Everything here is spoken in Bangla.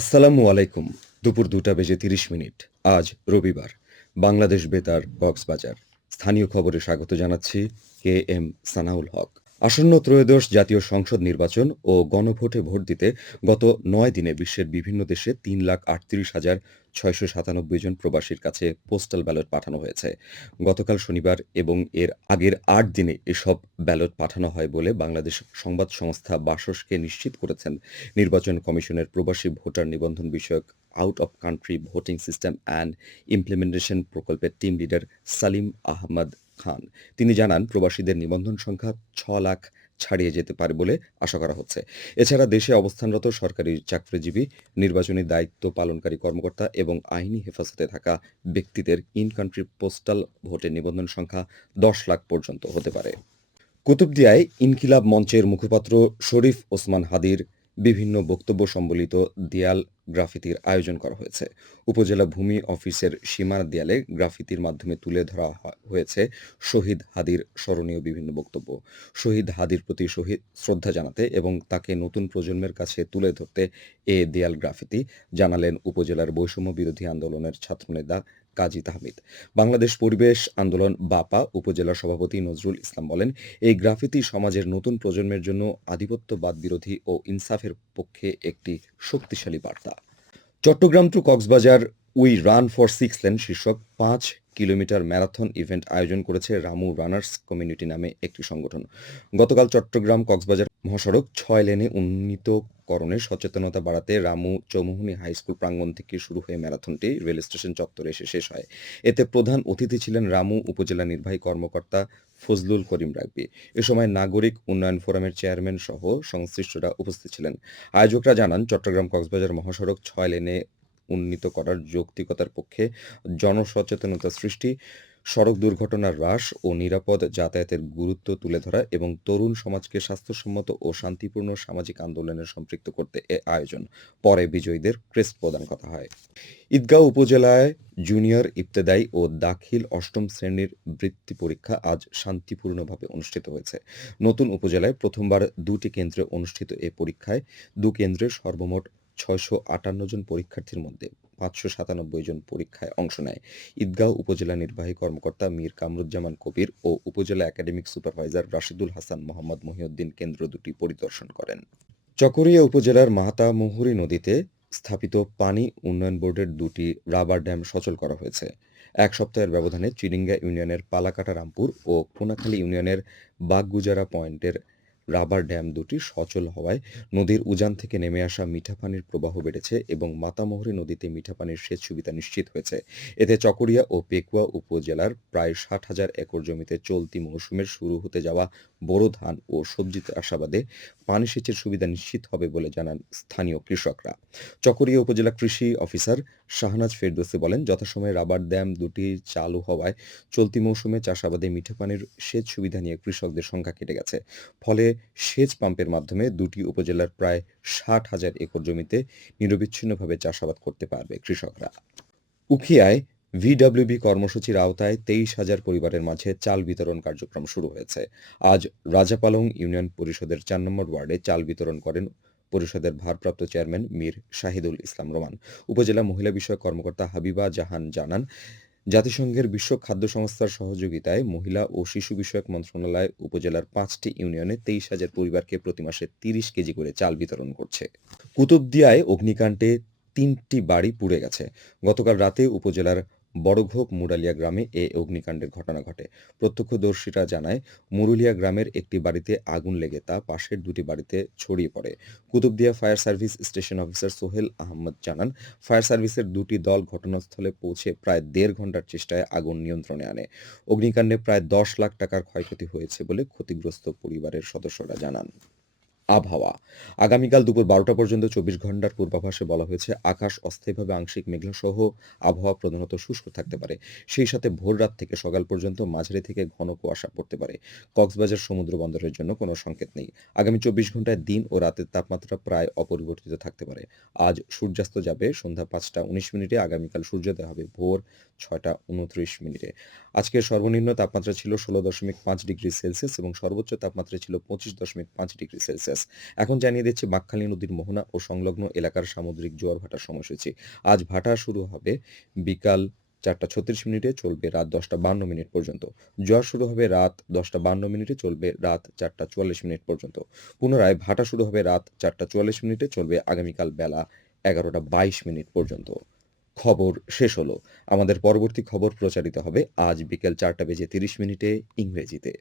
আসসালামু আলাইকুম। দুপুর ২টা বেজে ৩০ মিনিট। আজ রবিবার। বাংলাদেশ বেতার কক্সবাজার। স্থানীয় খবরে স্বাগত জানাচ্ছি কে সানাউল হক। আসন্ন ত্রয়োদশ জাতীয় সংসদ নির্বাচন ও গণভোটে ভোট দিতে গত ৯ দিনে বিশ্বের বিভিন্ন দেশে ৩,৩৮,৬৯৭ জন প্রবাসীর কাছে পোস্টাল ব্যালট পাঠানো হয়েছে। গতকাল শনিবার এবং এর আগের ৮ দিনে এসব ব্যালট পাঠানো হয় বলে বাংলাদেশ সংবাদ সংস্থা বাসসকে নিশ্চিত করেছেন নির্বাচন কমিশনের প্রবাসী ভোটার নিবন্ধন বিষয়ক out of country voting system and implementation প্রকল্পের টিম লিডার সালিম আহমদ খান। তিনি জানান, প্রবাসীদের নিবন্ধন সংখ্যা ৬ লাখ ছাড়িয়ে যেতে পারে বলে আশা করা হচ্ছে। এছাড়া দেশে অবস্থানরত সরকারি চাকরিজীবী, নির্বাচনী দায়িত্ব পালনকারী কর্মকর্তা এবং আইনি হেফাজতে থাকা ব্যক্তিদের ইন কান্ট্রি পোস্টাল ভোটের নিবন্ধন সংখ্যা ১০ লাখ পর্যন্ত হতে পারে। কুতুবদিয়ায় ইনকিলাব মঞ্চের মুখপাত্র শরীফ ওসমান হাদির বিভিন্ন বক্তব্য সম্বলিত দেয়াল গ্রাফিতির আয়োজন করা হয়েছে। উপজেলা ভূমি অফিসের সীমানা দেয়ালে গ্রাফিতির মাধ্যমে তুলে ধরা হয়েছে শহীদ হাদির স্মরণীয় বিভিন্ন বক্তব্য। শহীদ হাদির প্রতি শ্রদ্ধা জানাতে এবং তাকে নতুন প্রজন্মের কাছে তুলে ধরতে এ দেয়াল গ্রাফিতি জানালেন উপজেলার বৈষম্য বিরোধী আন্দোলনের ছাত্রনেতা কাজী তাহমিদ। বাংলাদেশ পরিবেশ আন্দোলন বাপা উপজেলা সভাপতি নজরুল ইসলাম বলেন, এই গ্রাফিতি সমাজের নতুন প্রজন্মের জন্য আধিপত্যবাদ বিরোধী ও ইনসাফের পক্ষে একটি শক্তিশালী বার্তা। Chattogram to Cox's Bazar we run for 6 lane শীর্ষক ৫ কিলোমিটার ম্যারাথন ইভেন্ট আয়োজন করেছে রামু রানার্স কমিউনিটি নামে একটি সংগঠন। গতকাল চট্টগ্রাম কক্সবাজার মহাসড়ক ৬ লেনে উন্নীতকরণে সচেতনতা বাড়াতে রামু চৌমুহনী হাই স্কুল প্রাঙ্গণ থেকে শুরু হয়ে ম্যারাথনটি রেল স্টেশন চত্বরে এসে শেষ হয়। এতে প্রধান অতিথি ছিলেন রামু উপজেলা নির্বাহী কর্মকর্তা ফজলুল করিম রাগবি। এ সময় নাগরিক উন্নয়ন ফোরামের চেয়ারম্যান সহ সংশ্লিষ্টরা উপস্থিত ছিলেন। আয়োজকরা জানান, চট্টগ্রাম কক্সবাজার মহাসড়ক ৬ লেনে উন্নীত করার যৌক্তিকতার পক্ষে জনসচেতনতা সৃষ্টি, সড়ক দুর্ঘটনার হ্রাস ও নিরাপদ যাতায়াতের গুরুত্ব তুলে ধরা এবং তরুণ সমাজকে স্বাস্থ্যসম্মত ও শান্তিপূর্ণ সামাজিক আন্দোলনে সম্পৃক্ত করতে এ আয়োজন। পরে বিজয়ীদের ক্রেস্ট প্রদান করা হয়। ঈদগাঁও উপজেলায় জুনিয়র ইবতেদায়ী ও দাখিল অষ্টম শ্রেণীর বৃত্তি পরীক্ষা আজ শান্তিপূর্ণভাবে অনুষ্ঠিত হয়েছে। নতুন উপজেলায় প্রথমবার ২টি কেন্দ্রে অনুষ্ঠিত এ পরীক্ষায় কেন্দ্রে সর্বমোট ৬৫৮ জন পরীক্ষার্থীর মধ্যে ৫৯৭ জন পরীক্ষায় অংশ নেয়। ঈদগাঁও উপজেলা নির্বাহী কর্মকর্তা মীর কামরুজ্জামান কবির ও উপজেলা একাডেমিক সুপারভাইজার রাশিদুল হাসান মোহাম্মদ মহিউদ্দিন কেন্দ্র দুটি পরিদর্শন করেন। চকরিয়া উপজেলার মাহতা-মুহুরী নদীতে স্থাপিত পানি উন্নয়ন বোর্ডের ২টি রাবার ড্যাম সচল করা হয়েছে। এক সপ্তাহের ব্যবধানে চিরিঙ্গা ইউনিয়নের পালাকাটা রামপুর ও কোনাখালী ইউনিয়নের বাগগুজারা পয়েন্টের রাবার ড্যাম দুটি সচল হওয়ায় নদীর উজান থেকে নেমে আসা মিঠা পানির প্রবাহ বেড়েছে এবং মাতামুহুরী নদীতে মিঠা পানির সেচ সুবিধা নিশ্চিত হয়েছে। এতে চকরিয়া ও পেকুয়া উপজেলার প্রায় ৬০,০০০ একর জমিতে চলতি মৌসুমের শুরু হতে যাওয়া বোরো ধান ও সবজি চাষাবাদে পানি সেচের সুবিধা নিশ্চিত হবে বলে জানান স্থানীয় কৃষকরা। চকরিয়া উপজেলা কৃষি অফিসার শাহনাজ ফেরদৌসী বলেন, যথাসময়ে রাবার ড্যাম দুটি চালু হওয়ায় চলতি মৌসুমে চাষাবাদে মিঠা পানির সেচ সুবিধা নিয়ে কৃষকদের সংখ্যা কেটে গেছে। ফলে সেচ পাম্পের মাধ্যমে দুটি উপজেলার প্রায় ৬০,০০০ একর জমিতে নিরবিচ্ছিন্নভাবে চাষাবাদ করতে পারবে কৃষকরা। উখিয়ায় ভিডব্লিউবি কর্মসূচির আওতায় ২৩,০০০ পরিবারের মাঝে চাল বিতরণ কার্যক্রম শুরু হয়েছে। আজ রাজাপালং ইউনিয়ন পরিষদের ৪ নম্বর ওয়ার্ডে চাল বিতরণ করেন পরিষদের ভারপ্রাপ্ত চেয়ারম্যান মীর শাহিদুল ইসলাম রোমান। উপজেলা মহিলা বিষয়ক কর্মকর্তা হাবিবা জাহান জানান, জাতিসংঘের বিশ্ব খাদ্য সংস্থার সহযোগিতায় মহিলা ও শিশু বিষয়ক মন্ত্রণালয় উপজেলার ৫টি ইউনিয়নে ২৩,০০০ পরিবারকে প্রতি মাসে ৩০ কেজি করে চাল বিতরণ করছে। কুতুবদিয়ায় অগ্নিকাণ্ডে ৩টি বাড়ি পুড়ে গেছে। গতকাল রাতে উপজেলার বড়ঘোপ মুরালিয়া গ্রামে এ অগ্নিকাণ্ডের ঘটনা ঘটে। প্রত্যক্ষদর্শীরা জানায়, মুরুলিয়া গ্রামের একটি বাড়িতে আগুন লেগে তা পাশের দুটি বাড়িতে ছড়িয়ে পড়ে। Kutubdia fire service station officer Sohel Ahmed জানান, ফায়ার সার্ভিসের দুটি দল ঘটনাস্থলে পৌঁছে প্রায় ১.৫ ঘণ্টার চেষ্টায় আগুন নিয়ন্ত্রণে আনে। অগ্নিকাণ্ডে প্রায় ১০ লাখ টাকার ক্ষয়ক্ষতি হয়েছে বলে ক্ষতিগ্রস্ত পরিবারের সদস্যরা জানান। আবহাওয়া। আগামীকাল দুপুর ১২টা পর্যন্ত ২৪ ঘন্টার পূর্বাভাসে বলা হয়েছে, আকাশ অস্থায়ীভাবে আংশিক মেঘলাসহ আবহাওয়া প্রধানত শুষ্ক থাকতে পারে। সেই সাথে ভোররাত থেকে সকাল পর্যন্ত মাঝারি থেকে ঘন কুয়াশা পড়তে পারে। কক্সবাজার সমুদ্র বন্দরের জন্য কোনো সংকেত নেই। আগামী ২৪ ঘন্টায় দিন ও রাতের তাপমাত্রা প্রায় অপরিবর্তিত থাকতে পারে। আজ সূর্যাস্ত যাবে সন্ধ্যা ৫টা ১৯ মিনিটে, আগামীকাল সূর্যোদয় হবে ভোর ৬টা ২৯ মিনিটে। আজকের সর্বনিম্ন তাপমাত্রা ছিল ১৬.৫ ডিগ্রি সেলসিয়াস এবং সর্বোচ্চ তাপমাত্রা ছিল ২৫.৫ ডিগ্রি সেলসিয়াস। এক্সপ্রেস। এখন জানিয়ে দিচ্ছি বাঁকখালী নদীর মোহনা ও সংলগ্ন এলাকার সামুদ্রিক জোয়ার ভাটার সময়সূচি। আজ ভাটা শুরু হবে বিকাল ৪:৩৬ চলবে রাত ১০:৫২ পর্যন্ত। জোয়ার শুরু হবে রাত ১০:৫২ চলবে রাত ৪:৪৪ পর্যন্ত। পুনরায় ভাটা শুরু হবে রাত ৪:৪৪ চলবে আগামীকাল বেলা ১১:২২ পর্যন্ত। খবর শেষ হলো। আমাদের পরবর্তী খবর প্রচারিত হবে আজ বিকেল ৪:৩০ ইংরেজিতে।